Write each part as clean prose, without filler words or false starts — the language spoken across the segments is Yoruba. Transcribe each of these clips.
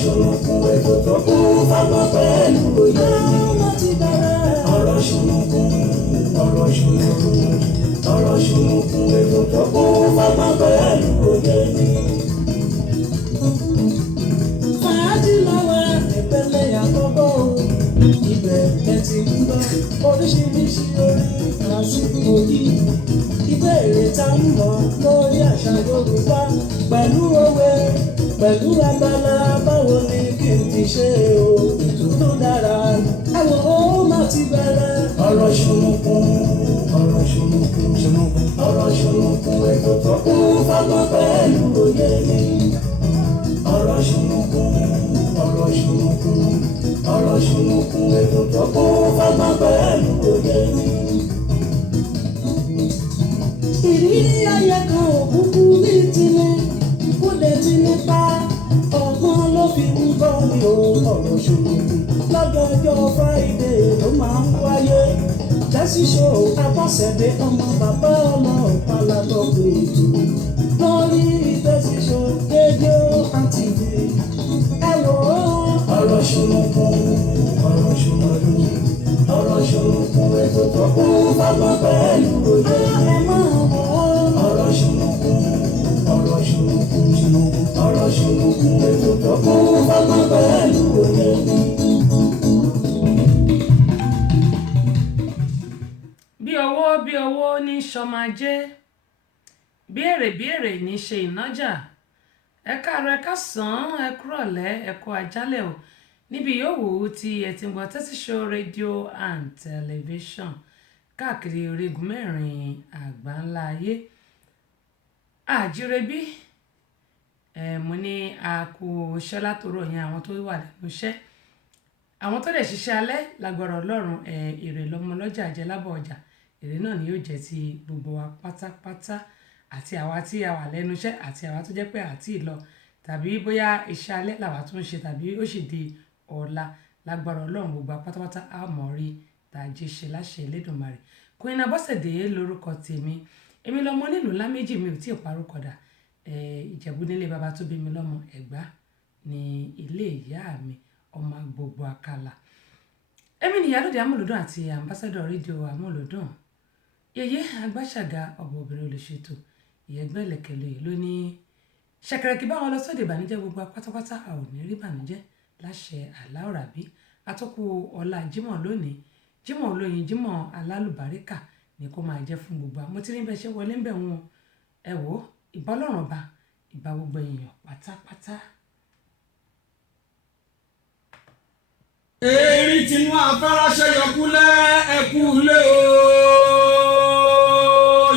ṣùnùkùn ètò tó kún fọgbọ́n pẹ̀lú òye Wọ́n ti bẹ̀rẹ̀. ọ̀rọ̀ ṣùnùkùn ètò tó kún fọgbọ́n pẹ̀lú òye Fàájì lọ́wọ́ ìpele àkọ́kọ́ o. Ibẹ̀ ẹ ti ń gbọ́ oríṣiríṣi orin àsìkò yìí. Ìbéèrè tá ń bọ̀ lórí àṣà Yorùbá pẹ̀lú òwe pẹ̀lú abala báwo ni kí n ti ṣe o. Ètò tó dára ẹ̀wọ̀n ó má ti bẹ̀rẹ̀. ọ̀rọ̀ ṣùnùkùn ètò tó kún fọgbọ́n pẹ̀lú òye ọ̀rọ̀ ṣùnùkùn ètò tó kún fọgbọ́n pẹ̀lú òye Ìrírí ayé kan ò kúkú ní tini, kó lè ti nípa ọgbọ́n ló fi ń bọ́ mi ò ọ̀rọ̀ ṣùnùkùn. Lọ́jọ́jọ́ Friday ló máa ń wáyé. Tẹ́sí ṣó Abọ́sẹ̀dé ọmọ bàbá ọmọ ìpalàbọ̀gbọ̀ ètò. Lórí Tẹ́sí ṣó rédíò and TV. Ẹ wò ó. ọ̀rọ̀ ṣùnùkùn ètò tó kún fọgbọ́n pẹ̀lú òye Ẹ máa wò ó. ọ̀rọ̀ ṣùnùkùn ètò tó kún fọgbọ́n pẹ̀lú òye. bí owó ní sọmajé bí èrè ní ṣe ìnájà ẹ káàárọ̀ ẹ káàsán ẹ kúrọ̀lẹ́ ẹ kú àjálẹ́ o níbi yòówù tí ẹ ti ń gbọ́ Tẹ́sí Show rédíò and tẹlifíṣàn káàkiri orígun mẹ́rin àgbáńlá ayé àjírẹ́bí mo ní a kú iṣẹ́ látòrò yẹn àwọn tó wà lẹ́nu iṣẹ́ àwọn tó lè ṣiṣẹ́ alẹ́ lágbára Ọlọ́run èrè lọ́mọ lọ́jà jẹ́ lábọ̀ ọjà èrè náà ni yóò jẹ́ ti gbogbo wa pátápátá àti àwa tí a wà lẹ́nu iṣẹ́ àti àwa tó jẹ́ pé àti ìlọ tàbí bóyá iṣẹ́ alẹ́ làwa tó ń ṣe tàbí ó sì di ọ̀la lágbára Ọlọ́run gbogbo pátápátá a mọ̀ rí tàjí ṣe láṣẹ Elédùmarè. Queen Abọ́sẹ̀dé lórúkọ tèmi èmi lọmọ nílùú ńlá méjì mi ò tí ì parúkọdà Ìjẹ̀bú nílé bàbá tó bí mi lọ́mọ Ẹ̀gbá ní ilé ìyá mi ọmọ gbogbo àkàlà èmi nìyálóde amúlùdùn àti ambassador rédíò amúlùdùn yèyé agbáṣàgà ọ̀bọ̀ obìnrin olùṣètò ìyẹ̀gbẹ́ ìlẹ̀kẹ̀lẹ̀ ló ní ṣẹ̀kẹ̀rẹ̀kì bá wọn lọ sóde ìbànújẹ́ gbogbo pátápátá a ò ní rí ìbànújẹ́ láṣẹ aláòràbí àtọ́kù ọlá Jímọ̀ lónìí Jímọ̀ olóyin Jímọ̀ alálùbáríkà ni kó máa jẹ́ fún gbogbo àmọ́ tí níbẹ̀ ṣe wọlé ń bẹ̀ wọn ẹ wò ìbá Ọlọ́run ọba ìbá gbogbo èèyàn pátápátá. èrí tinú afárásẹ yọkúlẹ̀ ẹkú lé o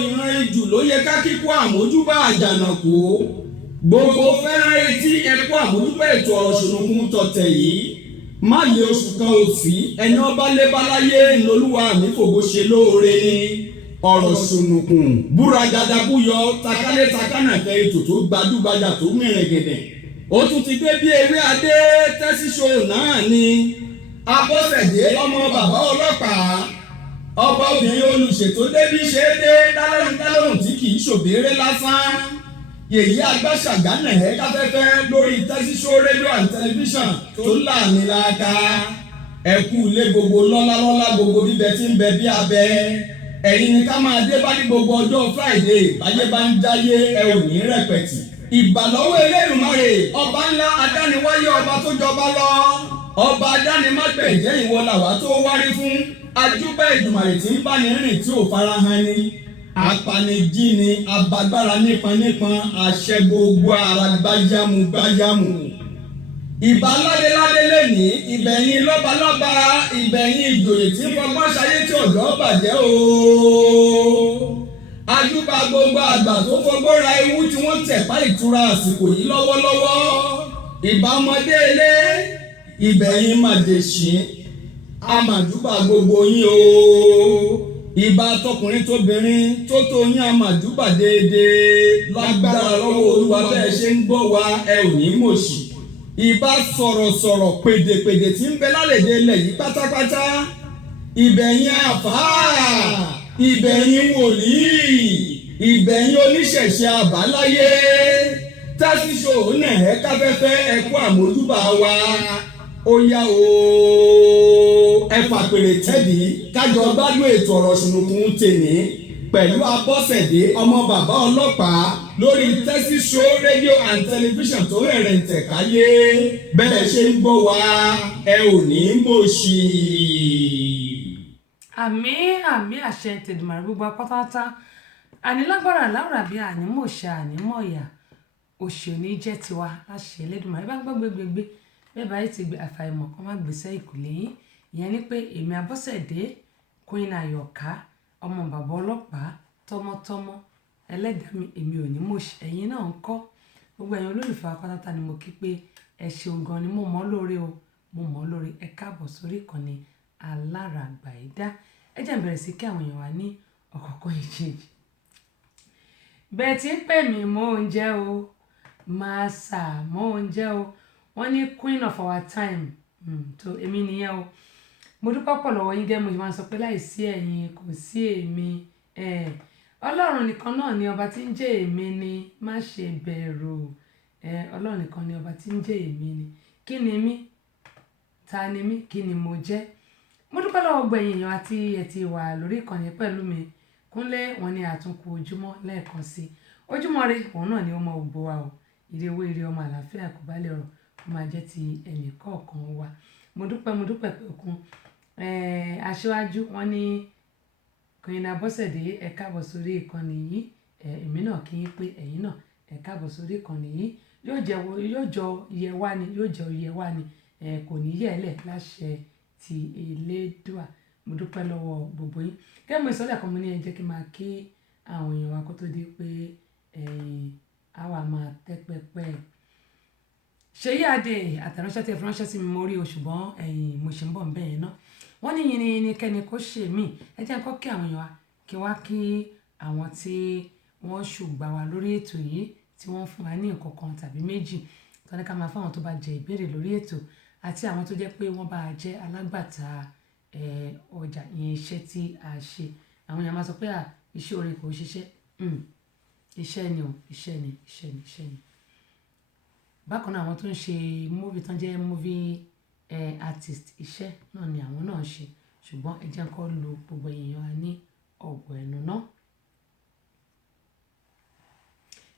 ìran ejù ló yẹ ká kíkó àmójúbà àjànàkú gbogbo fẹ́ràn etí ẹkú àmójúbà ètò ọ̀rọ̀ ṣùnùkùn tọ̀tẹ̀ yìí má lé oṣù kan òsì ẹni ọba lé báláyé ńlọlúwa mi fògo ṣe lóore ní ọ̀rọ̀ ṣùnùkùn búra gàdàbúyọ takálé takánàkẹ́ ètò tó gbajúgbajà tó mìíràn gẹ̀dẹ̀ ó tún ti dé bí ewé adé Tẹ́sí Show náà ni Abọ́sẹ̀dé ọmọ bàbá ọlọ́pàá ọba obìnrin olùṣètò débi ṣe é dé dálọ́rùn tí kì í ṣòbéèrè lásán yèyí agbáṣàgánà ẹ̀ káfẹ́fẹ́ lórí Tẹ́sí Show rédíò and tẹlifíṣàn tó láàmìlàaka ẹ̀kú ilé gbogbo lọ́lá gbogbo bíbẹ tí ń bẹ bí abẹ ẹ̀yin ni ká máa dé bá ní gbogbo ọjọ́ Friday báyé bá ń jáyé ẹ ò ní rẹpẹ̀tì ìbàlọ́wọ́ Elédùmarè ọba ńlá adániwáyé ọba tó jọba lọ ọba adánimágbẹ̀jẹ́ ìwọ làwa tó wárí fún ajúbà Èdùmàrè tí ń bá ní rìn tí ò farahàn ni apanijí ni abagbára nípọn àṣẹ gbogbo ara gbáyàmù ìbà ládéládé lẹ́ni ìbẹ̀yìn lọ́balọ́ba ìbẹ̀yìn ìjòyè tí fọgbọ́n ṣayé tí ọ̀dọ́ bàjẹ́ o ajúbà gbogbo àgbà tó fọgbọ́n ra ewu tí wọ́n tẹ̀pá ìtura àsìkò yìí lọ́wọ́lọ́wọ́ ìbà ọmọdé ilé ìbẹ̀yìn màdèṣí àmàjúbà gbogbo yín o ìbà tọkùnrin tóbìnrin tó tó yín àmàjúbà déédéé lágbára lọ́wọ́ Olúwa bẹ́ẹ̀ ṣe ń gbọ́ wa ẹ ò ní mòṣì ìbà sọ̀rọ̀sọ̀rọ̀ pèdèpèdè tí ń bẹ lálẹ́dẹ̀ ilẹ̀ yìí pátápátá ìbẹ̀yìn àfáà ìbẹ̀yìn wòlíì ìbẹ̀yìn oníṣẹ̀ṣe àbáláyé Tásí Show náà ẹ káfẹ́fẹ́ ẹ kú àmójúbà wa ó yá o ẹ fàpèrè tẹ́dí kájọ gbádùn ètò ọ̀rọ̀ ṣùnùkùn tèmi pẹ̀lú Abọ́sẹ̀dé ọmọ bàbá ọlọ́pàá lórí Tásí Show rédíò and tẹlifíṣàn tó rẹ̀ ń tẹ̀káyé bẹ́ẹ̀ ṣe ń gbọ́ wa ẹ ò ní mọ̀ọ́ṣì. àmì àṣẹ tèdùmàrè gbogbo apátápátá ànílágbára láwùrà bíi ànímọ̀ọ́ṣà ànímọ̀ọ́yà òṣì ò ní jẹ́ tiwa láṣẹ Elédùmarè bá gbọ́ gbégbégbé bẹ́ẹ̀ báyìí ti gbé àfàìmọ̀ kan má gbèsè ìkùlé yín ìyẹn ni pé èmi Abọ́sẹ̀dé Queen Àyọ̀ká ọmọ bàbá ọlọ́pàá tọmọtọmọ ẹlẹ́dàá mi èmi ò ní mọ̀ọ́ṣì ẹ̀yin náà ń kọ́ gbogbo ẹ̀yin olólùfẹ́ apátápátá ni mo kí pé ẹ ṣeun gan ni mo mọ̀ lóore o mo mọ̀ lóore ẹ káàbọ̀ sórí ìkànnì Alárààgbàyídá ẹ jẹ́ n bẹ̀rẹ̀ sí kí àwọn èèyàn wá ní ọ̀kọ̀ọ̀kan ìjèjì bẹ́ẹ̀ tí ń pè mí mò ń jẹ́ o máa sà mò ń jẹ́ o wọ́n ní queen of our time tó èmi nìyẹn o mo dúpẹ́ pọ̀ lọ́wọ́ yín gẹ́gẹ́ mo máa ń sọ pé láìsí ẹ̀yin kò sí èmi ọlọ́run nìkan náà ni ọba tí ń jẹ́ èmi ni má ṣe bẹ̀rù ọlọ́run nìkan ni ọba tí ń jẹ́ èmi ni kí ni mí ta ni mí kí ni mo jẹ́ mo dúpẹ́ lọ́wọ́ gbẹ̀yìn èèyàn àti ẹ̀ ti wà lórí ìkànnì pẹ̀lú mi Kúnlé wọn ni àtúnkù ojúmọ́ lẹ́ẹ̀kan sí ojúmọ́ ire òun náà ni ó mọ gbogbo wa o ire owó ire ọmọ àlàáfíà kò bá lè rọ̀ kó máa jẹ́ ti ẹnì kọ̀ọ̀kan wa mo dúpẹ́ pé okun aṣíwájú wọn ní Queen Abọ́sẹ̀dé ẹ káàbọ̀ sórí ìkànnì yìí èmi náà kí yín pé ẹ̀yin náà ẹ káàbọ̀ sórí ìkànnì yìí yóò jọ yẹ wá ni kò ní yẹ̀lẹ̀ láṣẹ ti Elédùà mo dúpẹ́ lọ́wọ́ gbogbo yín kẹ́ mo ìsọ́lẹ̀ kan mo ní ẹ jẹ́ kí n máa kí àwọn èèyàn wa kó tó di pé àwa máa tẹ́ pẹpẹ Ṣèyí Adé àtẹ̀ránṣẹ́ tí ẹ fi ránṣẹ́ sí mi mo rí o ṣùgbọ́n mo ṣe ń bọ̀ ń bẹ́ẹ̀ náà wọ́n ní yìnyín ní kẹ́ni kó ṣe mí ẹ jẹ́ kó kí àwọn èèyàn wa kí wá kí àwọn tí wọ́n ṣùgbà wa lórí ètò yìí tí wọ́n fún wa ní nǹkan kan tàbí méjì tó ní ká máa fáwọn tó bá jẹ ìbéèrè lórí ètò àti àwọn tó jẹ́ pé wọ́n bá jẹ́ alágbàtà ọjà ìyẹn iṣẹ́ tí a ṣe àwọn èèyàn máa sọ pé iṣẹ́ orin kò ṣiṣẹ́ iṣẹ́ ni o iṣẹ́ ni bákan náà àwọn tó ń ṣe múvi tán jẹ́ múvi artist iṣẹ́ náà ni àwọn náà ṣe ṣùgbọ́n ẹ jẹ́ kó lo gbogbo èèyàn ní ọ̀gbọ̀ ẹnu náà.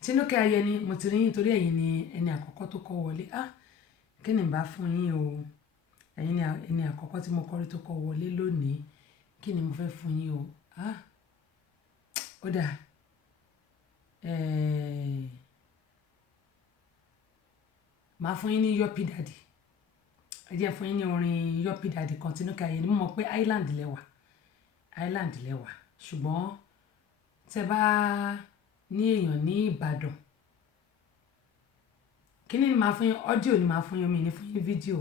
Tinúkẹ́ Ayẹni mo ti rí yín torí ẹ̀yin ni ẹni àkọ́kọ́ tó kọ́ wọlé kí ni bá fún yín o ẹ̀yin ni ẹni àkọ́kọ́ tí mo kọ́ rí tó kọ́ wọlé lónìí kí ni mo fẹ́ fún yín o ó dà màá fún yín ní Yọ̀pí Daddy ẹ jẹ́ fún yín ní orin Yọ̀pí Daddy kan Tinúkẹ́ Ayẹni mo mọ̀ pé Island lẹ́wà ṣùgbọ́n tẹ́ bá ní èèyàn ní Ìbàdàn kí ni màá fún yín ọ́díò ni màá fún yín mi ní fún yín fídíò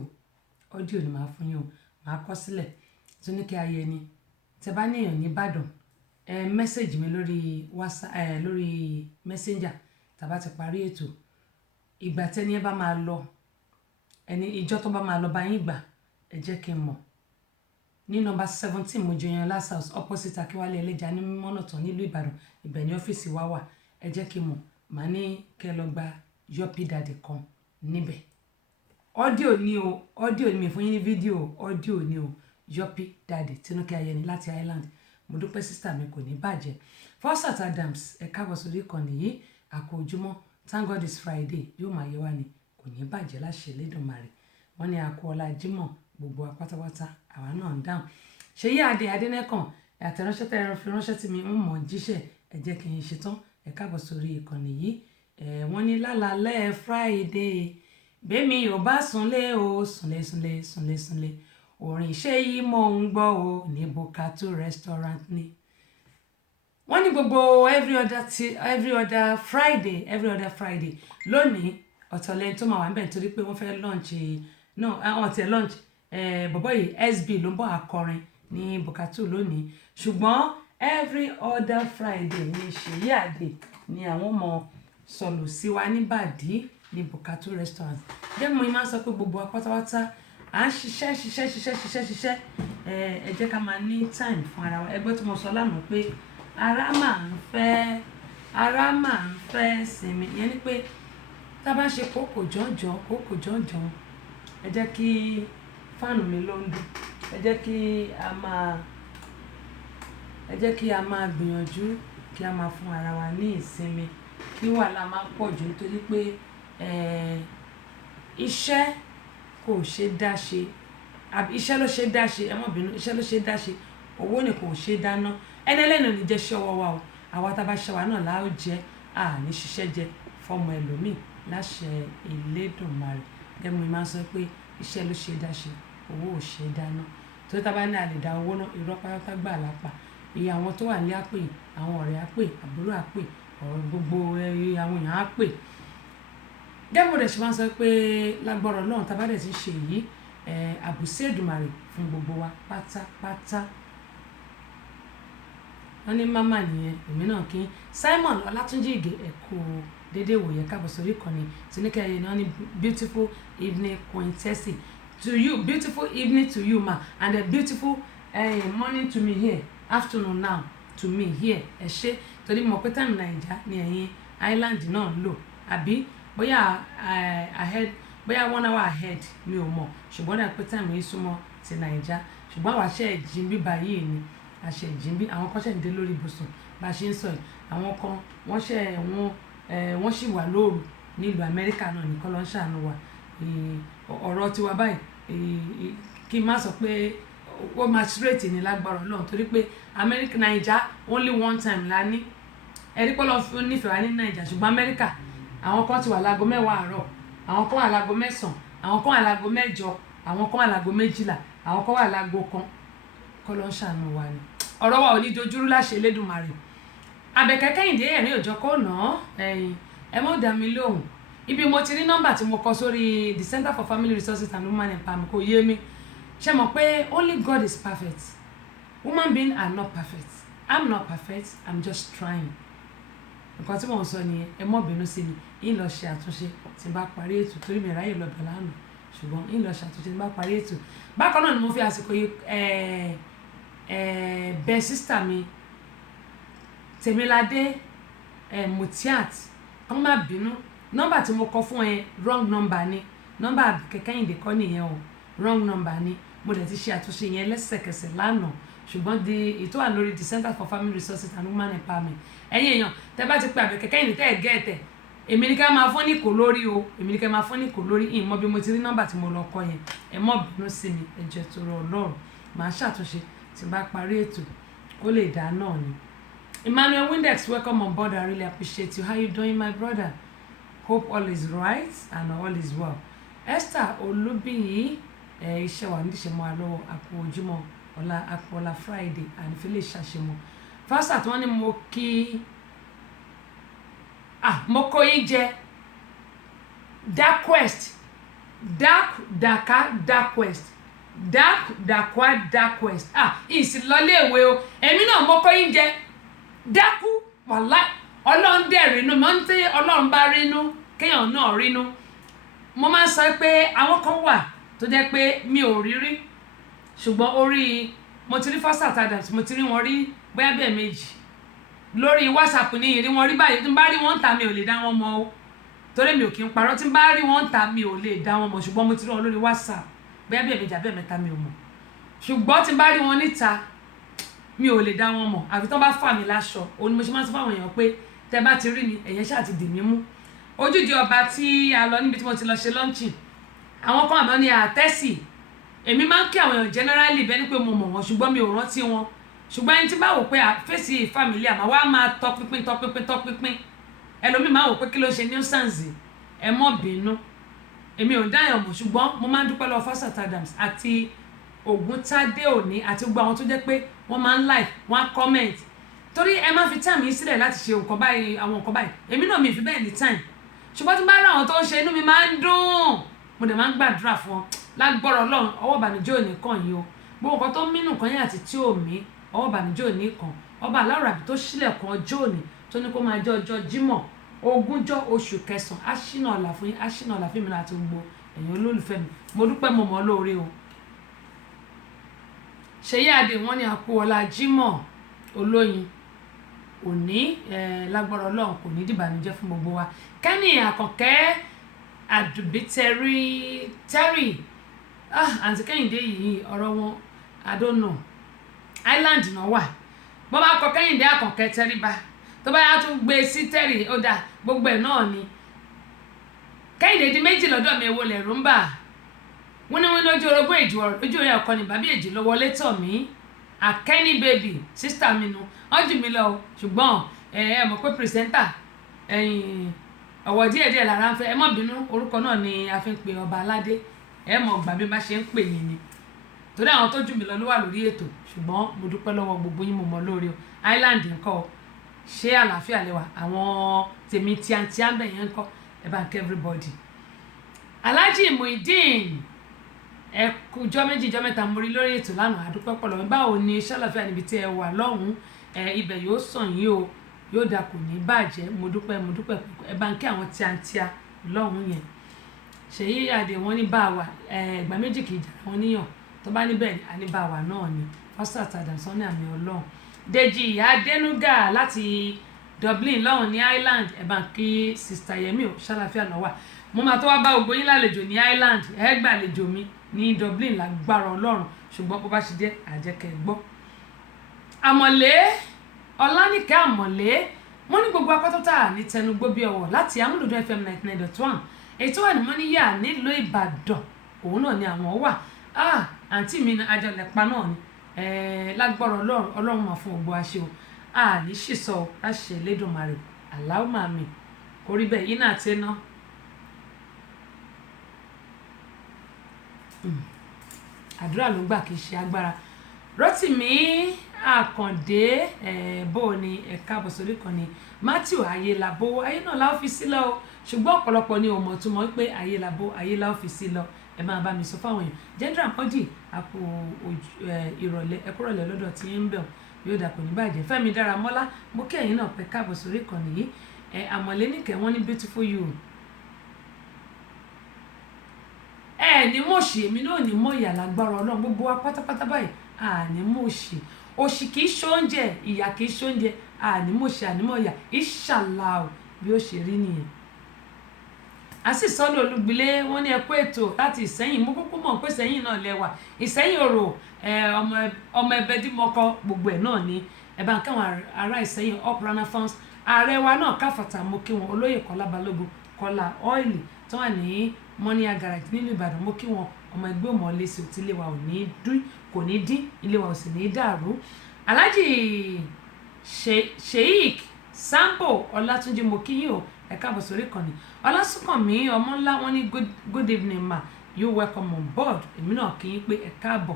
ọ́díò ni màá fún yín o màá kọ sílẹ̀ Tinúkẹ́ Ayẹni tẹ́ bá ní èèyàn ní Ìbàdàn mẹ́sẹ̀gì mi lórí WhatsApp lórí Messenger tàbá ti parí ètò ìgbà tẹ́ni ẹ bá máa lọ ẹni ìjọ tó bá máa lọ bá yín gbà ẹ jẹ́ kí n mọ̀ ní nọ́mbà 17 Mojoyan Last House opposite Akínwálé Ẹlẹ́ja ní mọ́nàtàn nílùú Ìbàdàn ibẹ̀ ní ọ́fíìsì wa wà ẹ jẹ́ kí n mọ̀ màá ní kẹ́ lọ gba Yọ̀pí Daddy kan níbẹ̀ ọ́díò ni mi fún yín ní fídíò ọ́díò ni o Yọ̀pí Daddy Tinúkẹ́ Ayẹni láti Island mo dúpẹ́ sísítà mi kò ní bàjẹ́ Fawzat Adams ẹ káàbọ̀ sórí ìkànnì yìí àkó ojúmọ́ Thank God it's Friday yóò máa yẹ wá ni kò ní bàjẹ́ láṣẹ Elédùmarè wọ́n ní àkó ọlá Jímọ̀ gbogbo apátápátá àwa náà ń dáhùn Ṣèyí Adé Adénẹ́kàn àtẹ̀ránṣẹ́ tẹ́ ẹ fi ránṣẹ́ tí mi ń mọ̀ jíṣẹ́ ẹ jẹ́ kí n ṣe tán ẹ káàbọ̀ sórí ìkànnì yìí wọ́n ní lálálẹ́ Friday bẹ́ẹ̀mi ò bá súnlé o súnlé orin Ṣèyí mò ń gbọ́ o ní Bukatu restaurant ni wọ́n ní gbogbo every other Friday lónìí ọ̀tọ̀lẹ́ni tó máa wà níbẹ̀ nítorí pé wọ́n fẹ́ launch bọ̀bọ̀ yìí SB ló ń bọ̀ akọrin ní Bukatu lónìí ṣùgbọ́n every other Friday ní Ṣèyí Adé ni àwọn ọmọ sọ̀lù sí wa níbàdí ní Bukatu restaurant jẹ́ mo máa ń sọ pé gbogbo apátápátá à ń ṣiṣẹ́ ẹ jẹ́ ká máa ní time fún ara wa ẹgbẹ́ tí mo sọ lánàá pé ara máa ń fẹ́ sinmi ìyẹn ni pé tá a bá ṣe kókò jọ̀njọ̀n ẹ jẹ́ kí fáànù mi ló ń dún, ẹ jẹ́ kí a máa gbìyànjú kí a máa fún ara wa ní ìsinmi kí wàhálà máa pọ̀ jù nítorí pé iṣẹ́ kò ṣe dá ṣe àbí iṣẹ́ ló ṣe dá ṣe ẹ má bínú iṣẹ́ ló ṣe dá ṣe owó ni kò ṣe dáná ẹni ẹlẹ́nu ní jẹ́ ṣẹ́ ọwọ́ wa o àwa tá a bá ṣe wa náà láò jẹ́ àní ṣiṣẹ́ jẹ fọmọ ẹlòmíì láṣẹ Elédùmarè gẹ́gẹ́ bí mo máa ń sọ pé iṣẹ́ ló ṣe dá ṣe owó ò ṣe dáná tó tá a bá ní a lè dá owó náà irọ́ pátá gbà lápá iye àwọn tó wà ní àpè àwọn ọ̀rẹ́ àpè àbúrò àpè ọ̀rọ̀ gbogbo àwọn èèyàn àpè gẹ́gẹ́ mo dẹ̀ ṣe máa ń sọ pé lágbára Ọlọ́run tá a bá dẹ̀ ti ṣe yìí àbùsí Èdùmàrè fún gbogbo wa pátápátá wọ́n ní mámà nìyẹn èmi náà kí Simon Ọlátúnjí Ìgè ẹ̀kọ́ déédéé wòye káàbọ̀ sórí ìkànnì tìníkẹ́yẹ náà ní beautiful evening Queen Tessie to you beautiful evening to you ma and a beautiful morning to me here afternoon now to me here ẹ ṣé torí mo pé time Naija ní ẹ̀yìn island náà ń lò àbí bóyá ahead bóyá 1 hour ahead mi ò mọ̀ ṣùgbọ́n dà pé time yìí súnmọ́ ti Naija ṣùgbọ́n àwọn aṣẹ́ ìjìnbí báyìí ni àṣẹ ìjìnbí àwọn kan ṣẹ̀ ń dé lórí ibùsùn bá a ṣe ń sọ yìí àwọn kan wọ́n ṣì wà lóru nílùú Amẹ́ríkà náà nìkan ló ń ṣàánú wa ọ̀rọ̀ tiwa báyìí kí n má sọ pé ó máa straight ní lágbára Ọlọ́run torí pé Amẹ́ríkà Naija only one time la ní ẹ̀rí pé Ọlọ́run nífẹ̀ẹ́ wa ní Naija ṣùgbọ́n Amẹ́ríkà àwọn kan ti wà láago 10 àárọ̀ àwọn kan wà láago 9 àwọn kan wà láago 8 àwọn kan wà láago 12 àwọn kan wà láago 1 kọ́ ló ń ṣàánú wa ni ọ̀rọ̀ wa ò ní dojúrú láṣẹ Elédùmarè Àbẹ̀kẹ́ Kẹ́hìndé ẹ̀rín òjò kò ná ẹ mọ̀ dá mi lóhùn ibi mo ti rí nọ́mbà tí mo kọ sórí the Center for Family Resources and Women Empowerment kò yé mi ṣe mọ̀ pé only God is perfect human beings are not perfect I'm not perfect I'm just trying nǹkan tí mò ń sọ nìyẹn ẹ mọ̀ bínú sí mi yín lọ ṣe àtúnṣe tí n bá parí ètò torí mi ráyè lọ bẹ̀ lánàá ṣùgbọ́n yín lọ ṣe àtúnṣe tí n bá parí ètò bákan náà ni mo fi àsìkò yìí bẹ̀ sísítà mi Tèmiládé Mutiat kàn má bínú nọ́mbà tí mo kọ fún ẹ wrong number ni nọ́mbà Àbẹ̀kẹ́ Kẹ́hìndé kọ́ nìyẹn o wrong number ni mo dẹ̀ ti ṣe àtúnṣe yẹn lẹ́sẹ̀kẹsẹ̀ lánàá ṣùgbọ́n ètò wà lórí the Center for Family Resources and Women Empowerment ẹ̀yin èèyàn tẹ́ bá ti pe Àbẹ̀kẹ́ Kẹ́hìndé tẹ́ ẹ̀ gẹ́ẹ̀tẹ̀ èmi ní ká máa fún ní kò lórí o èmi ní ká máa fún ní kò lórí ìmọ̀ bí mo ti rí nọ́mbà tí mo lọ kọ yẹn ẹ mọ̀ bínú sí mi ẹ jẹ́ tó rọ Ọlọ́run màá ṣàtúnṣe tí bá parí ètò ó lè dá náà ni. Emmanuel Windex, welcome on board. I really appreciate you. How you doing, my brother? Hope all is right and all is well. Esther Olubiyi iṣẹ́ wa níṣẹ́ mọ́ àlọ́ àpò ojúmọ́ ọ̀la Friday and feel ṣàṣemọ́. First at wọ́n ní mo kí mo kó yín jẹ Dark Quest Dark Quest ìsìlọ́léèwé o èmi náà mo kó yín jẹ dákú wàhálà Ọlọ́run dẹ̀ rínú mọ́ ní tí Ọlọ́run bá rínú kéèyàn náà rínú mo máa ń sọ pé àwọn kan wà tó jẹ́ pé mi ò rí rí ṣùgbọ́n orí mo ti rí Fásitì Adams mo ti rí wọn rí bóyá bí ẹ̀ẹ̀mejì lórí WhatsApp ní ìrí wọn rí báyìí tí n bá rí wọn ta mi ò lè dá wọn mọ̀ o torí mi ò kí ń parọ́ tí n bá rí wọn ta mi ò lè dá wọn mọ̀ ṣùgbọ́n mo ti rí wọn lórí WhatsApp bóyá bí ẹ̀ẹ̀mejì àbí ẹ̀ẹ̀mẹ́ta mi ò mọ̀ ṣùgbọ́n tí n bá rí wọn níta mi ò lè dá wọn mọ̀ àfi tó bá fà mí láṣọ òun ni mo ṣe máa ń sọ fáwọn èèyàn pé tẹ bá ti rí mi ẹ̀yẹn ṣáà ti dì mí mú ojúde ọba tí a lọ níbi tí mo ti lọ ṣe lọ́ǹchì àwọn kan àmọ́ ní àtẹ́sì èmi máa ń kí àwọn èèyàn generally bẹ́ẹ̀ ni pé mo mọ̀ wọ́n ṣùgbọ́n mi ò rántí wọn ṣùgbọ́n ẹni tí bá wò pé fèsì family àmọ́ wá máa tọpinpin ẹlòmíì máa wò pé kí ló ṣe nuisance ẹ mọ́ bínú èmi ò dáyàn mọ̀ ṣùgbọ́n mo máa ń dúpẹ́ lọ Fásitì Adams àti Ògúntádé Òní àti gbogbo àwọn tó jẹ́ pé wọ́n máa ń like wọ́n á comment torí ẹ máa fi time yìí sílẹ̀ láti ṣe nǹkan báyìí àwọn nǹkan báyìí èmi náà mi fi bẹ́ẹ̀ ní time ṣùgbọ́n tí bá rí àwọn tó ń ṣe inú mi máa ń dùn mo dẹ̀ máa ń gbàdúrà fún wọn lágbọ́rọ̀ Ọlọ́run ọwọ́ ìbànújẹ́ òní kàn yìí o gbogbo nǹkan tó ń mínú kan yẹn àti tí ò mí ọwọ́ ìbànújẹ́ òní kan ọba aláwọ̀ àbí tó ṣílẹ̀kùn ọjọ́ òní tó ní kó máa jẹ́ ọjọ́ Jímọ̀ 20 oṣù kẹsàn-án aṣínà ọ̀là fún yín aṣínà ọ̀là fún mi láti gbogbo ẹ̀yin olólùfẹ́ mi mo dúpẹ́ mo mọ̀ lóore o Ṣèyí Adé wọ́n ní àpò ọ̀la Jímọ̀ olóyin òní lágbára Ọlọ́run kò ní dìbànújẹ́ fún gbogbo wa Kẹ́ni Àkànkẹ́ àdùbí Terry àǹtí Kẹ́hìndé yìí ọ̀rọ̀ wọn I don't know Island náà wà bọ́n bá kọ Kẹ́hìndé Àkànkẹ́ Tẹríba tó bá yá tún gbé sí Terry ó dà gbogbo ẹ̀ náà ni Kẹ́hìndé di méjì lọ́dọ̀ mi èwo lẹ̀rù ń bà wọ́n ní wọ́n lójú orogún èjì ọ̀rọ̀ lójú orí ọkọ ní bàbí èjì ló wọlé tọ̀ mí Àkẹ́ni baby sísítà mi nu wọ́n jù mí lọ ṣùgbọ́n ẹ mọ̀ pé pìrìsẹ́ńtà ọ̀wọ̀ díẹ̀díẹ̀ lára ń fẹ́ ẹ mọ̀ bínú orúkọ náà ni a fi ń pe ọba aládé ẹ mọ̀ gbà bí bá ṣe ń pè yín ni torí àwọn tó jù mí lọ ló wà lórí ètò ṣùgbọ́n mo dúpẹ́ lọ́wọ́ gbogbo yín mo mọ̀ lórí o Island ńkọ́ ṣé àlàáfíà lẹ́wà àwọn tèmi tíátíá ń bẹ̀ yẹn ńkọ́ ẹ bá ń kẹ́ everybody. Alhaji Muideen ẹ kú jọ́ méjì jọ́ mẹ́ta mo rí lórí ètò lánàá àdúpẹ́ pọ̀ lọ́wọ́ báwo ni ṣé àlàáfíà níbi tí ẹ wà lọ́hùn-ún ibẹ̀ yóò sàn yín o yóò dà kò ní bàjẹ́ mo dúpẹ́ ẹ bá ń kí àwọn tíátíá lọ́hùn-ún yẹn Ṣèyí Adé wọn ní bá wa ẹgbà méjì kì í jà wọn níyàn tó bá níbẹ̀ ní bá wa náà ni pásítọ̀ àtàdà sọ́ni àmì ọlọ́run Dèjì Adénúgà láti Dublin lọ́hùn ní Ireland ẹ bá ń kí sista Yẹmí ò ṣàlàfíà náà wà mo máa tó wá bá gbogbo yín lálejò ní Ireland ẹ gbàlejò mi ní Dublin lágbára ọlọ́run ṣùgbọ́n bó bá ṣe jẹ́ àjẹkẹ́ gbọ́. Àmọ̀lé Ọlánìkẹ́ Àmọ̀lé mo ní gbogbo apátọ́tà ní tẹnugbó bí ọwọ́ láti Amúlùdún FM 99.1 ètò wà ní mọ́níyà nílùú Ìbàdàn òun náà ni àwọn wà àǹtí mi ní àjọlẹ̀pá náà ni lágbára ọlọ́run máa fún gbogbo aṣọ ní ṣìṣọ́ láṣẹ Elédùmarè Allahumma àmín kò rí bẹ́ẹ̀ yín náà tẹ́ ná. Àdúrà ló gbà kì í ṣe agbára. Rótìmí Àkàndé bó ni ẹ̀ka àbọ̀sórí kan ni Matthew Ayélabó ayé náà la ó fi sí lọ o ṣùgbọ́n ọ̀pọ̀lọpọ̀ ni òmò tó mọ̀ pé Ayélabó ayé la ó fi sí lọ ẹ máa bá mi sọ fáwọn èèyàn Jendra Mọ́dì àpò ìrọ̀lẹ́ ẹ̀kúrọ̀lẹ́ lọ́dọ̀ tí ń bẹ̀ yóò dà kò ní bàjẹ́ Fẹ́mi Dáramọ́lá mo kí ẹ̀yin náà pẹ́ káàbọ̀ sórí ìkànnì yìí Àmọ̀lé nìkẹ́ wọ́n ní beautiful you ní mọ̀ọ́ṣì èmi náà ní mọ̀ ìyà lágbára Ọlọ́run gbogbo wa pátápátá báyìí ní mọ̀ọ́ṣì òṣì kìí ṣoúnjẹ ìyà kìí ṣoúnjẹ ní mọ̀ọ́ṣì ànímọ̀ ìyà inshallah bí ó ṣe rí nìyẹn. Àṣìṣọ́lù Olúgbilé wọ́n ní ẹkú ètò láti Ìṣẹ́yìn mo kúkú mọ̀ pé Ìṣẹ́yìn náà lẹ́wà Ìṣẹ́yìn òrò ọmọ ẹbẹ dímọkọ gbogbo ẹ̀ náà ni ẹ bá ń káwọn ará Ìṣẹ́yìn up runner fans ààrẹ wa náà káfàtà mo kí wọn olóyè Kọ́lá Balógun Kọ́lá ọ́ìlì tó wà ní Mọ́níyà garage nílùú Ìbàdàn mo kí wọn ọmọ ẹgbẹ́ òmọ̀ọ́lẹ́sì tí ilé wa kò ní dín ilé wa ò sì ní dàrú. Alhaji Sheikh Sambo Ọlátúnjí mo kí yín o ẹ káàbọ̀ sórí ìkànnì Ọlásùnkànmí ọmọ ńlá wọn ní good evening ma you welcome on board èmi náà kí yín pé ẹ káàbọ̀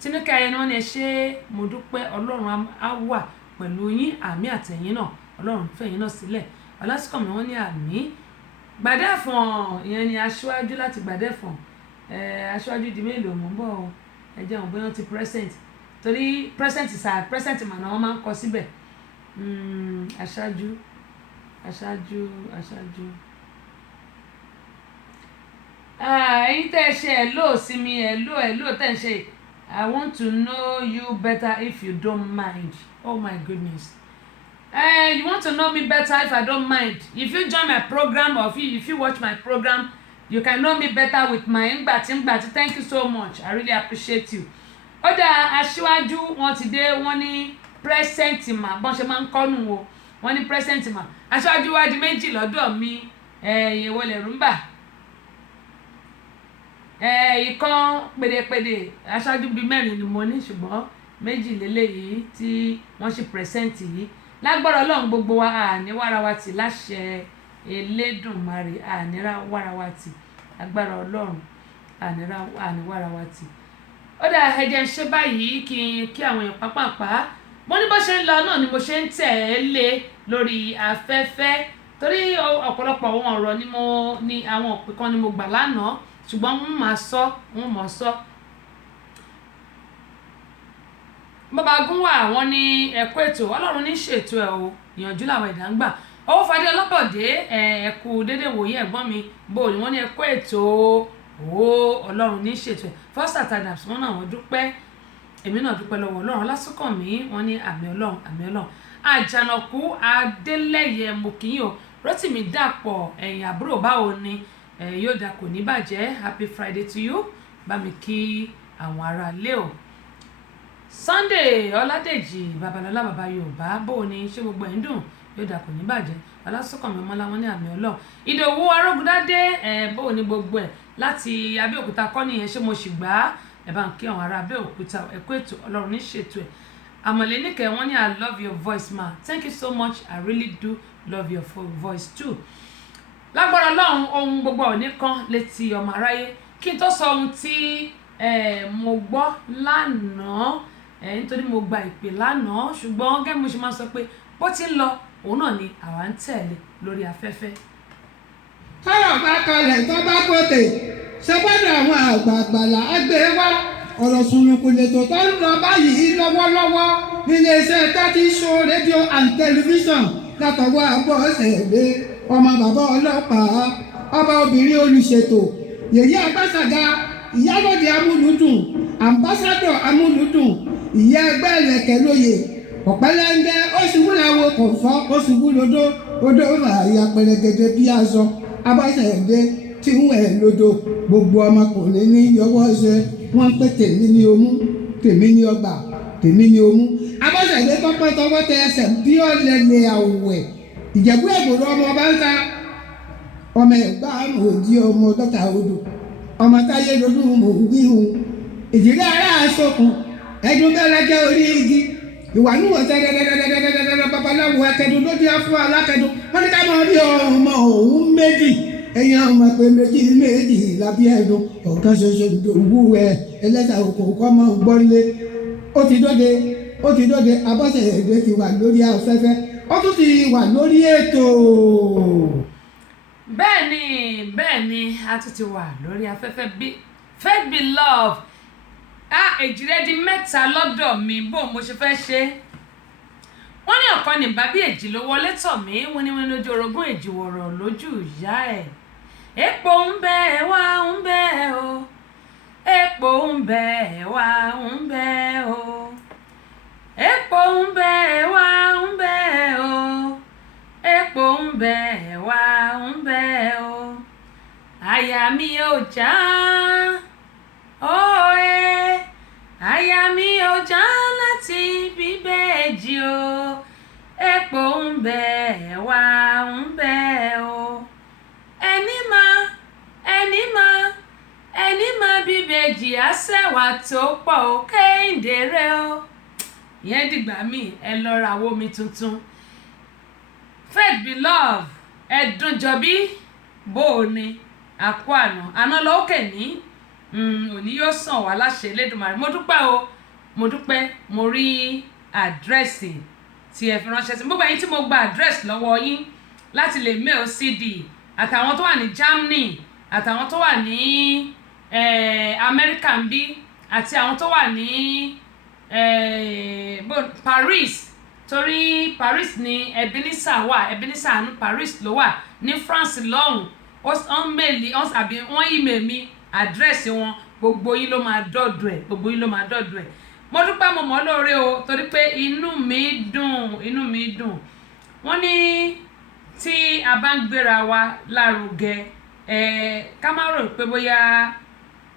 Tinúkẹ́ ayẹni wọn ni ẹ ṣe mo dúpẹ́ Ọlọ́run á wà pẹ̀lú yín àmì àtẹ̀yìn náà Ọlọ́run fẹ̀yìn náà sílẹ̀ Ọlásùnkànmí wọn ní àmì Gbàdẹ́fọ̀n ìyẹn ni aṣáájú láti Gbàdẹ́fọ̀n aṣáájú di mélòó mò ń bọ̀ o ẹ jẹun bóyá ti present torí present màná wọn máa ń kọ síbẹ̀ aṣáájú ẹ̀yin tẹ́ ẹ ṣe hello sí mi hello tẹ́ ẹ ṣe I want to know you better if you don't mind oh my goodness. You want to know me better if I don't mind. If you join my program or if you watch my program, you can know me better with my ngbati. Thank you so much. I really appreciate you. Ọ̀dà aṣíwájú wọn ti dé wọ́n ní present ma bọ́n ṣe máa ń kọ́nù o wọ́n ní present ma aṣíwájú wá di méjì lọ́dọ̀ mi ìwọ lẹ̀rú ń bà ìkan pèdèpèdè aṣáájú bíi mẹ́rin ni mo ní ṣùgbọ́n méjì lélẹ́yìí tí wọ́n ṣe present yìí lágbára Ọlọ́run gbogbo wa àní wárawàtì láṣẹ Elédùmarè àní wárawàtì lágbára Ọlọ́run àní wárawàtì. Ó dà ẹ̀jẹ̀ ń ṣe báyìí kí àwọn èèyàn pápápá mo ní bó ṣe ń lọ náà ni mo ṣe ń tẹ̀lé lórí afẹ́fẹ́ torí ọ̀pọ̀lọpọ̀ àwọn ọ̀rọ̀ ni àwọn òpè kan ni mo gbà lánàá ṣùgbọ́n wọ́n mọ̀ sọ. Bàbá Gúnwà wọ́n ní ẹ̀kú ètò Ọlọ́run ní ṣètò ẹ̀ o ìyànjú làwọn ẹ̀dá ń gbà owó Fadé Ọlọ́bọ̀dé ẹ̀kú dédé wòye ẹ̀gbọ́n mi bò ní wọ́n ní ẹ̀kú ètò Ọlọ́run ní ṣètò ẹ̀ First Adams wọ́n náà wọ́n dúpẹ́ èmi náà dúpẹ́ lọ́wọ́ Ọlọ́run Ọlásùnkànmí wọ́n ní àmì Ọlọ́run Àjànàkú Adélẹ́yẹ mo kì í o Rótìmí Dàpọ̀ ẹ̀yìn àbúrò báwo ni yóò dà kò ní bàjẹ́. Happy Friday to you. Bá mi kí àwọn ará ilé o. Sunday Ọládèjì Babalọ́lá bàbá Yorùbá bó ni ṣé gbogbo ẹ̀ ń dùn, yóò dà kò ní bàjẹ́. Ọlásùnkànmí ọmọlá wọn ní àmì Ọlọ́run. Ìdòwú Arógundádé bó ni gbogbo ẹ̀ láti Abẹ́òkúta kọ́ nìyẹn, ṣé mo sì gbà á ẹ bá ń kí àwọn ará Abẹ́òkúta ẹ kú ètò Ọlọ́run ní ṣètò ẹ̀. Àmọ̀léníkẹ́ wọ́n ní I love your voice ma, thank you so much, I really do love your voice too. Lágbára Ọlọ́run ohun gbogbo òní kan létí ọmọ aráyé. Kí n tó sọ ohun tí mo gbọ́ lánàá nítorí mo gba ìpè lánàá, ṣùgbọ́n gẹ́gẹ́ mo ṣe máa sọ pé bó ti ń lọ òun náà ni àwa ń tẹ̀lé lórí afẹ́fẹ́. tọ́rọ̀ bá kalẹ̀ tó bá gòkè ṣẹ́gbọ́dọ̀ àwọn àgbààgbà là á gbé wá. ọ̀rọ̀ sunukun lètò tó ń lọ báyìí lọ́wọ́lọ́wọ́ níléeṣẹ́ 30 Show rédíò and tẹlifíṣàn látọwọ́ Abọ́sẹ̀dé ọmọ bàbá ọlọ́pàá, ọba obìnrin olùṣètò, yèyé Agbáṣàga, ìyálòdì amúlùdùn, àmbásádọ̀ amúlùdùn, ìyá ẹgbẹ́ ẹlẹ́kẹ̀ lóye, ọ̀pẹ́lẹ́ńgẹ́ oṣù wúláwo kò fọ́ oṣù wúlodó odò àyà pẹ̀lẹ́gẹ̀dẹ̀ bí aṣọ. Abọ́sẹ̀dé tí ń wẹ̀ lódò gbogbo ọmọkùnrin ní yọwọ́ ṣe wọ́n pé tèmi ní omú, tèmi ní ọgbà, tèmi ní omú. Abọ́sẹ̀dé tọ́pẹ́ tọwọ́ tẹ ẹsẹ̀ bí ọ̀lẹ́lẹ̀ àwẹ̀ Ìjẹ̀bú Ègbòrò ọmọ ọba ń ta ọmọ ẹ̀gbá òdì ọmọ dọ́ta odò ọmọ táyé lọ́dún mò ń wíhun ìdílé ará àṣọkùn ẹdun bẹ́ẹ̀ jẹ́ orí igi ìwà níwọ̀n tẹ́lẹ̀lẹ́lẹ́lẹ́lẹ́lẹ́ babaláwo akẹ́dùn ló dé fún alákẹ́dùn wọ́n ní ká máa rí ọmọ òun méjì ẹ̀yìn ọmọ pé méjì lábí ẹ̀dùn ọ̀kan ṣoṣo ìdòwú ẹlẹ́ta òkò kọ́ mọ́ gbọ́nlé ó ti dóde Abọ́sẹ̀dé ti wà lórí afẹ́fẹ́ ó tún ti wà lórí ètò. bẹ́ẹ̀ni a tún ti wà lórí afẹ́fẹ́ bí Faith Be Love. Èjìrẹ́ di mẹ́ta lọ́dọ̀ mi bó mo ṣe fẹ́ ṣe. Wọ́n ní ọ̀kan ní bàbí èjì ló wọlé tọ̀ mí, wọ́n ní wọ́n lójú orogún èjì wọ̀rọ̀ lójú ìyá ẹ̀. Epo ń bẹ wá ń bẹ o, epo ń bẹ wá ń bẹ o, epo ń bẹ wá ń bẹ o, epo ń bẹ wá ń bẹ o, àyà mi ò já òye, àyà mi ò já láti bíbẹ́ẹ̀jì o, epo ń bẹ wá ń bẹ o, ẹni máa bíbẹ́ẹ̀jì àṣẹwà tó pọ̀ ó Kẹ́hìndé rẹ o. Ìyẹn dìgbà míì ẹ lọ ra owó mi tuntun. Faith Be Love Ẹ̀dùnjọbí bó o ní àkó àná lókè ní òní yóò sàn wá láṣẹ Elédùmarè. Mo dúpẹ́ mo rí àdírẹ́sì tí ẹ fi ránṣẹ́ sí gbogbo ẹ̀yin tí mo gba àdírẹ́sì lọ́wọ́ yín láti lè mail CD àtàwọn tó wà ní Germany àtàwọn tó wà ní Amẹ́ríkà ń bí àti àwọn tó wà ní Paris, torí Paris ni Ebenezer wà, Ebenezer ní Paris ló wà ní France lọ́hùn. Wọ́n email mi àdírẹ́sì wọn, gbogbo yín ló máa dọ́dọ̀ ẹ̀. Mo dúpẹ́ mo mọ̀ lóore o torí pé inú mi dùn. Wọ́n ní tí a bá ń gbéra wa lárugẹ ká má rò pé bóyá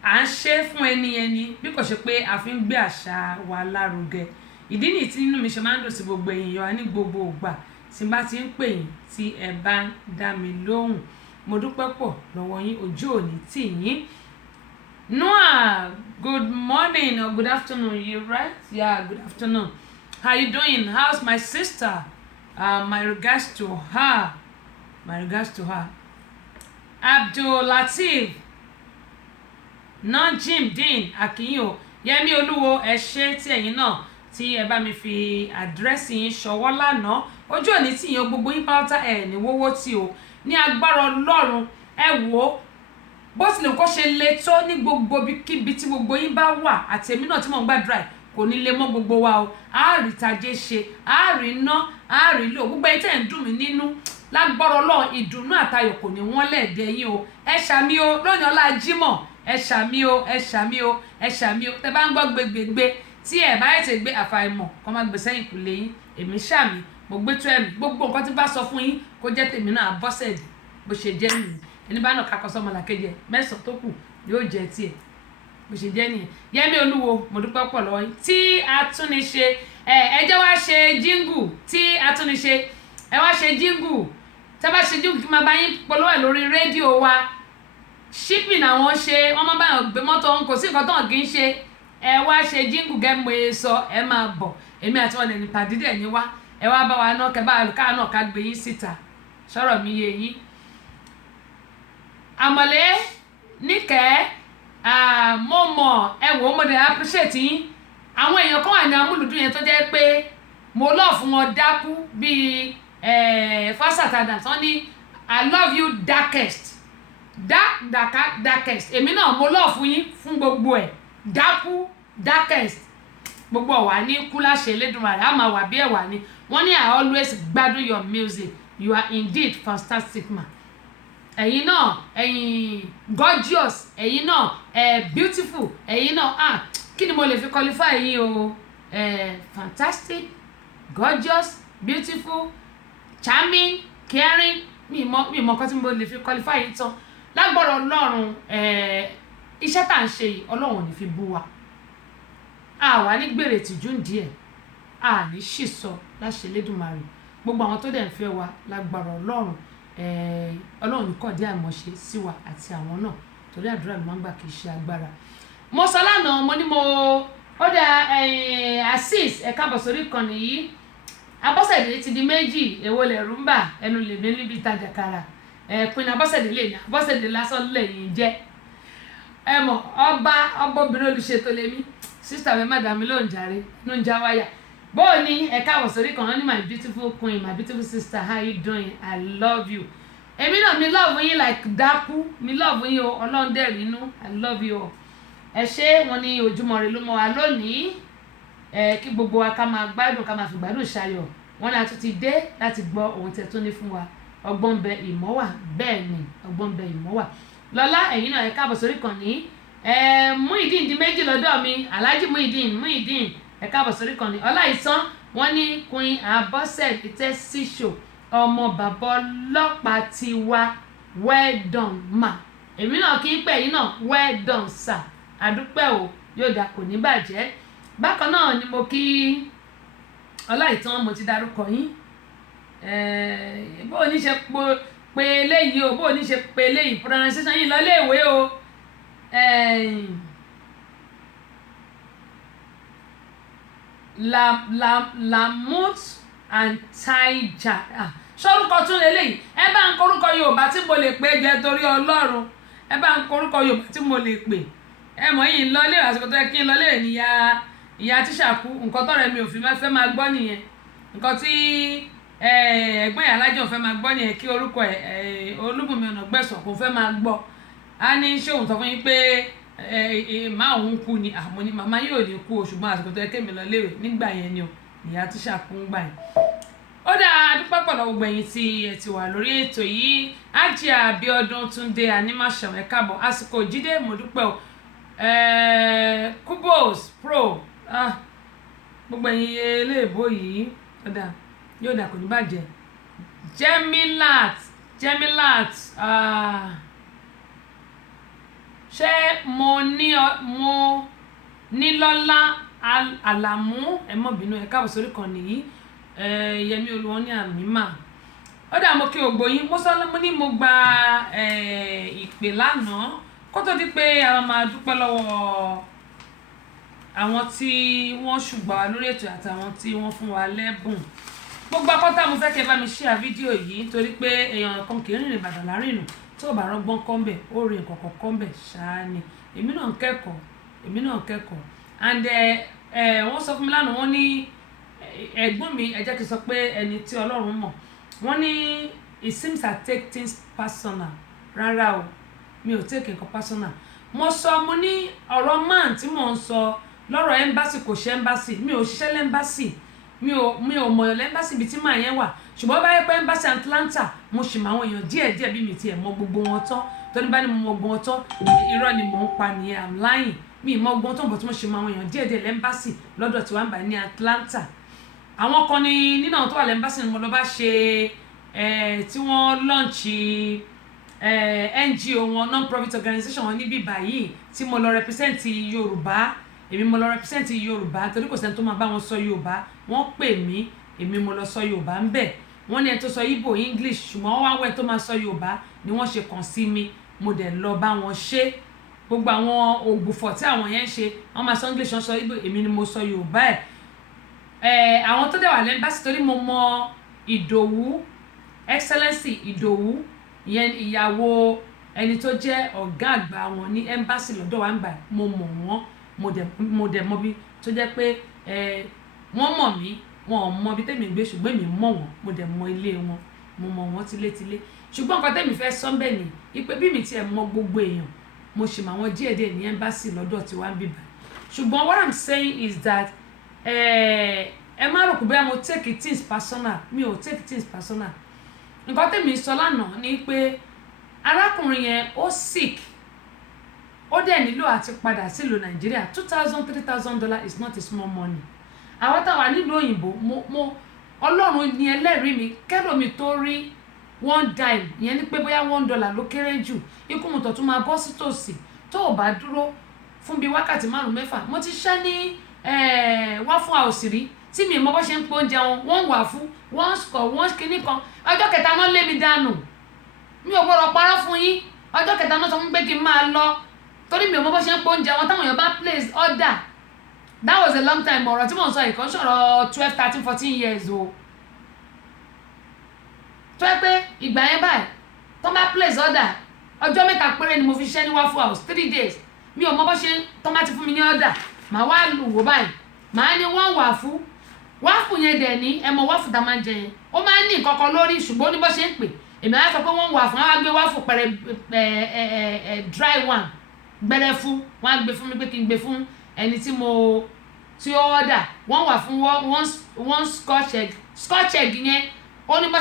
à ń ṣe fún ẹni bí kò ṣe pé a fi ń gbé àṣà wa lárugẹ. Ìdí nìyí tí inú mi ṣe máa ń dùn sí gbogbo èèyàn ní gbogbo ìgbà tí n bá ti ń pè yín tí ẹ bá ń dá mi lóhùn. Mo dúpẹ́ pọ̀ lọ́wọ́ yín, ojú òní tì yín. Noah, good morning or good afternoon, you right? Yeah, good afternoon. How you doing? How's my sister? My regards to her. Abdul Latif, Najim Dean Akinyo, Yẹmí Olúwo, ẹ ṣé tí ẹ̀yin náà tí ẹ bá mi fi àdírẹ́sì yín ṣọwọ́ lánàá. Ojú òní tí yín gbogbo yín pátá ẹ̀ ní wọ́wọ́ tí o ní agbára Ọlọ́run. Ẹ wò ó bó tilẹ̀ kó ṣe le tó ní gbogbo kíbi tí gbogbo yín bá wà àti èmi náà tí mò ń gbàdúrà kò ní lè mọ́ gbogbo wa o. A rí tajé ṣe, a rí ná, a rí lò. Gbogbo ẹ̀yin tẹ́ ń dùn mí nínú lágbára Ọlọ́run ìdùnnú àtayọ̀ kò ní wọ́n lẹ́ẹ̀dẹ̀ yín o. Ẹ ṣàmì o lónìí ọlá Jímọ̀, ẹ ṣàmì o. Tẹ́ bá ń gbọ́ gbégbégbé tí ẹ bá ètè gbé àfàìmọ̀ kó má gbé sẹ́yìn kù lẹ́yìn. Èmi ṣàmì, mo gbé tó ẹ̀mí gbogbo nǹkan tí bá sọ fún yín kó jẹ́ tèmi náà Abọ́sẹ̀dé bó ṣe jẹ́ nìyí. ẹni bá náà kakọ sọmọ làkejì mẹ́sàn tó kù yóò jẹ tiẹ̀ bó ṣe jẹ́ nìyẹn. Yẹmí Olúwo mo dúpẹ́ pọ̀ lọ́wọ́ yín. Tí atúniṣe ẹ jẹ́ wá ṣe jíngù tí atúniṣe ẹ wá ṣe jíngù tẹ́ bá ṣe jíngù kí máa bá yín polówó ẹ̀ lórí rédíò wa shipping àwọn ṣe wọ́n máa bá yàn gbé mọ́tò ọ̀hún kò sí nǹkan tó hàn kì í ṣe ẹ wá ṣe jíngù gẹ́mọ sọ ẹ máa bọ̀ èmi àti wọn lẹ́nu pàdídẹ̀ ní wá ẹ wá bá wa náà kẹ bá káà náà ká gbé yín síta sọ̀rọ̀ mi yé yín. Àmọ̀lé níkẹ́ mo mọ̀ ẹ wò ó mo dẹ̀ appreciate yín àwọn èèyàn kan wà ní amúlùdún yẹn tó jẹ́ pé mo love fún wọn dákú bíi fásitàdà tán ní I love you darkest darkest èmi náà mo love fún yín fún gbogbo ẹ̀ dákú darkest gbogbo ọ̀wà ní kú láṣẹ Elédùmarè á máa wà bí ẹ̀wà ni wọ́n ní I always gbádùn your music you are indeed fantastic man ẹ̀yin náà ẹ̀yin gorgeous ẹ̀yin náà beautiful ẹ̀yin náà kí ni mo lè fi qualify yín o fantastic gorgeous beautiful charming caring mi mọ kan tí mo lè fi qualify yín tán lágbọ́rọ̀ Ọlọ́run iṣẹ́ tá à ń ṣe yìí Ọlọ́run ò ní fi bú wa àwa ní gbèrè tìjú díẹ̀ ní ṣìṣọ láṣẹ Elédùmarè gbogbo àwọn tó dẹ̀ ń fẹ́ wa lágbọ́rọ̀ Ọlọ́run nìkan dé àìmọ̀ṣe sí wa àti àwọn náà torí àdúrà ló máa ń gbà kì í ṣe agbára. Mo sọ lánàá mo ní ó dá Azeez ẹ káàbọ̀ sórí ìkànnì yìí Abọ́sẹ̀dé ti di méjì èwo lẹ̀ rúmbà ẹnu lè ní níbi ìtajà kára pinnu Abọ́sẹ̀dé lè ní Abọ́sẹ̀dé lásán lẹ́yìn jẹ́ ẹ mọ̀ ọbọ̀bìnrin olùṣètò lèmi sísítà mi má dàmí ló ń jàre ló ń já wáyà bóò ní ẹ káàbọ̀ sórí ìkànnì ní my beautiful queen my beautiful sister how you doing I love you èmi náà mi love yín like dákú mi love yín o Ọlọ́run dẹ̀ rínú I love you o ẹ ṣé wọn ní Ojúmọ́ Ire ló mọ́ wa lónìí kí gbogbo wa ká máa gbádùn ká máa fi gbádùn ṣayọ̀ wọn ni a tún ti dé láti gbọ́ ohun tẹ́ tó ní fún wa ọgbọ́n bẹ ìmọ̀ wà bẹ́ẹ̀ ni ọgbọ́n bẹ ìmọ̀ wà lọ́lá ẹ̀yin náà ẹ káàbọ̀ sórí ìkànnì Muyideen di méjì lọ́dọ̀ mi Alhaji Muyideen ẹ káàbọ̀ sórí ìkànnì Ọláìsàn wọn ní Queen Abọ́sẹ̀dé Tẹ́síṣò ọmọ bàbá ọlọ́pàá ti wá well done ma èmi náà kí n pè yín náà well done sir àdúpẹ́ o yóò dà kò ní bàjẹ́ bákan náà ni mo kí Ọláìtàn mo ti dárúkọ yín bó o ní ṣe pé eléyìí o bó o ní ṣe pé eléyìí pronunciation yìí lọ léèwé o Lamut and Taija sórúkọ tún lélẹ́yìí ẹ bá ń korúkọ Yorùbá tí mo lè pè jẹ torí Ọlọ́run ẹ bá ń korúkọ Yorùbá tí mo lè pè ẹ mọ̀ yìí ń lọ lé àsìkò tó yẹ kí n lọ lé ìyá tíṣà kú nǹkan tọ́rẹ̀ mi ò fi fẹ́ máa gbọ́ nìyẹn nǹkan tí ẹ̀gbọ́n ìyá alájọ fẹ́ máa gbọ́ nìyẹn kí orúkọ Olúbùnmi Ọ̀nàgbẹ̀sọ̀ kò fẹ́ máa gbọ́ á ní ṣé òun sọ fún yín pé má òun kú ni àmọ́ ni màmá yóò ní kú o ṣùgbọ́n àsìkò tó yẹ kémi lọ léwe nígbà yẹn ni o ìyá tíṣà kú ń gbà yẹn. ó dáa dúpẹ́ pọ̀ lọ́wọ́ gbẹ̀yìn tí ẹ ti wà lórí ètò yìí Àjíà Abíọ́dún Túndé Animation ẹ káàbọ̀ àsìkò Jídé mo dúpẹ́ o Kubos Pro gbogbo ẹ̀yin eléèbó yìí yóò dà kò ní bàjẹ́ Jemilat ṣé mo ní lọ́lá Àlàmú ẹ má bínú ẹ káàbọ̀ sórí kan nìyí Yẹmí Olúwa ní àmìmà ó dà mo kí ògbó yín mo ní mo gba ìpè lánàá kó tó di pé àwọn máa dúpẹ́ lọ́wọ́ àwọn tí wọ́n ṣùgbọ́n wa lórí ètò àtàwọn tí wọ́n fún wa lẹ́bùn gbogbo akọ́tà mo fẹ́ kí ẹ bá mi share fídíò yìí torí pé èèyàn kan kì í rìnrìn Ìbàdàn láàrin tó bá rọgbọ́n kọ́ńbẹ̀ ó rí nǹkan kan kọ́ńbẹ̀ ṣáá ni èmi náà ń kẹ́kọ̀ọ́ and wọ́n sọ fún mi lánàá wọ́n ní ẹ̀gbọ́n mi ẹ jẹ́ kí n sọ pé ẹni tí Ọlọ́run mọ̀ wọ́n ní it seems I take things personal rárá o mi ò take nǹkan personal mo ní ọ̀rọ̀ man tí mò ń sọ lọ́rọ̀ embassy kò ṣe embassy mi ò ṣiṣẹ́ lẹ́mbàsì mi ò mọ̀yàn lẹ́mbàsì ibi tí màá yẹn wà ṣùgbọ́n bá yẹ pé embassy Atlanta mo sì mọ àwọn èèyàn díẹ̀díẹ̀ bí mi tiẹ̀ mọ gbogbo wọn tán torí bá ní mo mọ gbogbo wọn tán irọ́ ni mò ń pa nìyẹn I'm lying mi mọ gbogbo wọn tán bọ̀ tí mo sì mọ àwọn èèyàn díẹ̀díẹ̀ lẹ́mbàsì lọ́dọ̀ tí wọ́n bá ní Atlanta àwọn kan ní nínú àwọn tó wà lẹ́mbàsì ni mo lọ bá ṣe tí wọ́n lọ́ǹchì NGO wọn non-profit organization wọn níbí báyìí tí mo lọ represent Yorùbá èmi mo lọ represent Yorùbá torí kò sẹ́ni tó máa bá wọn sọ Yorùbá wọ́n pè mí èmi mo lọ sọ Yorùbá ń bẹ̀ wọ́n ní ẹni tó sọ Igbo English ṣùgbọ́n wọ́n wá wẹ̀ tó máa sọ Yorùbá ni wọ́n ṣe kàn sí mi mo dẹ̀ lọ bá wọn ṣe gbogbo àwọn ògbùfọ̀ tí àwọn yẹn ń ṣe wọ́n máa sọ English wọ́n sọ Igbo èmi ni mo sọ Yorùbá àwọn tó dẹ̀ wà lẹ́mbàsì torí mo mọ Ìdòwú Excellency Ìdòwú ìyẹn ìyàwó ẹni tó jẹ́ ọ̀gá àgbà wọn ní ẹ́mbàsì lọ́dọ̀ wa ń gbà mo mọ̀ wọ́n mo dẹ̀ mọ̀ bí tó jẹ́ pé wọ́n mọ̀ mí wọn ò mọ bí tèmi gbé ṣùgbọ́n èmi mọ̀ wọ́n mo dẹ̀ mọ ilé wọn mo mọ̀ wọ́n tilétilé ṣùgbọ́n nǹkan tèmi fẹ́ sọ́ńbẹ̀ ni ipe bí mi tiẹ̀ mọ gbogbo èèyàn mo ṣì mọ àwọn díẹ̀díẹ̀ ní ẹ́mbàsì lọ́dọ̀ tí wàá ń bíbà ṣùgbọ́n what I'm saying is that ẹ má rò pé bóyá mo take things personal mi ò take things personal nǹkan tèmi sọ lánàá ni pé arákùnrin yẹn ó sick ó dẹ̀ nílò àti padà sílùú Nàìjíríà $2,000-3,000 is not a small money àwọn táwa nílùú òyìnbó mo Ọlọ́run ni ẹlẹ́rìí mi kẹ́lòmí tó rí one dime ìyẹn ni pé bóyá $1 ló kéré jù ikú mọ̀tọ̀ tún máa bọ́ sí tòsí tó ò bá dúró fún bíi wákàtí 5-6 mo ti ṣẹ́ ní wá fún àòsìrí tí mi mọ bó ṣe ń pé oúnjẹ wọn wọ́n wà fún wọ́n sọ̀ wọ́n kíní kan ọjọ́ kẹta náà lé mi dànù mi ò gbọ́dọ̀ parọ́ fún yín ọjọ́ kẹta náà sọ fún pé kí n máa lọ torí mi ò mọ bó ṣe ń pé oúnjẹ wọn táwọn èèyàn bá place order that was a long time ọ̀rọ̀ tí mò ń sọ yìí kan ṣọ̀rọ̀ 12-13-14 years o tó yẹ pé ìgbà yẹn báyìí tó bá place order ọjọ́ mẹ́ta péré ni mo fi ṣiṣẹ́ ní Waffle House 3 days mi ò mọ bó ṣe tó bá ti fún mi ní order màá wá lù wò báyìí màá ní wọ́n wà fún wáfù yẹn dẹ̀ ní ẹ mọ wáfù tá a máa ń jẹ yẹn ó máa ń ní nǹkan kan lórí ṣùgbọ́n ó ní bó ṣe ń pè èmi á sọ pé wọ́n wà fún wọn á gbé wáfù pẹ̀rẹ̀ dry one gbẹrẹ fún wọn á gbé fún mi pé kí n gbé fún ẹni tí ó ọ̀dà wọ́n wà fún wọ́n scotch egg yẹn ó ní bó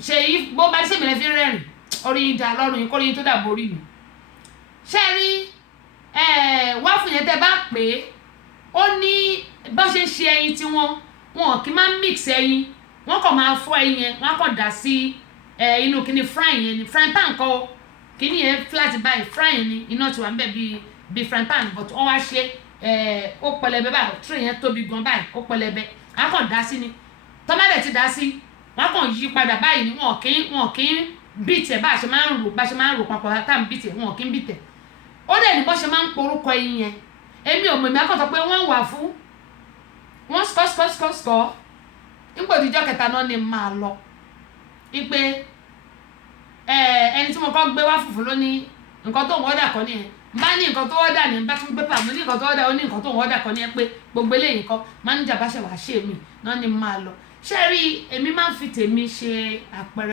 ṣe yí bó bá ṣe mìíràn fi rẹ́rìn orí yín dá lọ́rùn yín kórí yín tó dà borí mi ṣé rí wáfù yẹn tẹ́ bá pè é ó ní bó ṣe ń ṣe ẹyin tí wọn kì í máa mix ẹyin wọn kàn máa fọ́ ẹyin yẹn wọn kàn dà sí inú kíní frying yẹn ni frying pan kọ́ kíní yẹn flat báyìí frying ni iná ti wà ń bẹ̀ bíi frying pan but wọ́n wá ṣe ó pẹlẹbẹ báyìí tray yẹn tóbi gan báyìí ó pẹlẹbẹ wọn kàn dà sí ni tọ́mọ́dẹ̀ ti dà sí wọn kàn yí padà báyìí ni wọn kì í bìtẹ̀ bá a ṣe máa ń rò papọ̀ tá à ń bìtẹ̀ wọn kì í bìtẹ̀ ó dẹ̀ ní bó ṣe máa ń porúkọ ẹyin yẹn èmi ò mọ̀ èmi akọ̀tọ̀ pé wọ́n wà fún wọ́n skọ́ nígbà òdìjọ́ kẹta náà ni máa lọ ipe ẹni tí mo kọ́ gbé wá fùfú lónìí nǹkan tó ń wọ́dà kọ́ nìyẹn bá ní nǹkan tó wọ́dà ní bá tún gbé pàmò ní nǹkan tó wọ́dà ó ní nǹkan tó ń wọ́dà kọ́ nìyẹn pé gbogbo eléyìí kọ́ máníjà bá ṣe wàá ṣe mí náà ni máa lọ ṣé rí èmi máa ń fi tèmi ṣe àpẹẹrẹ.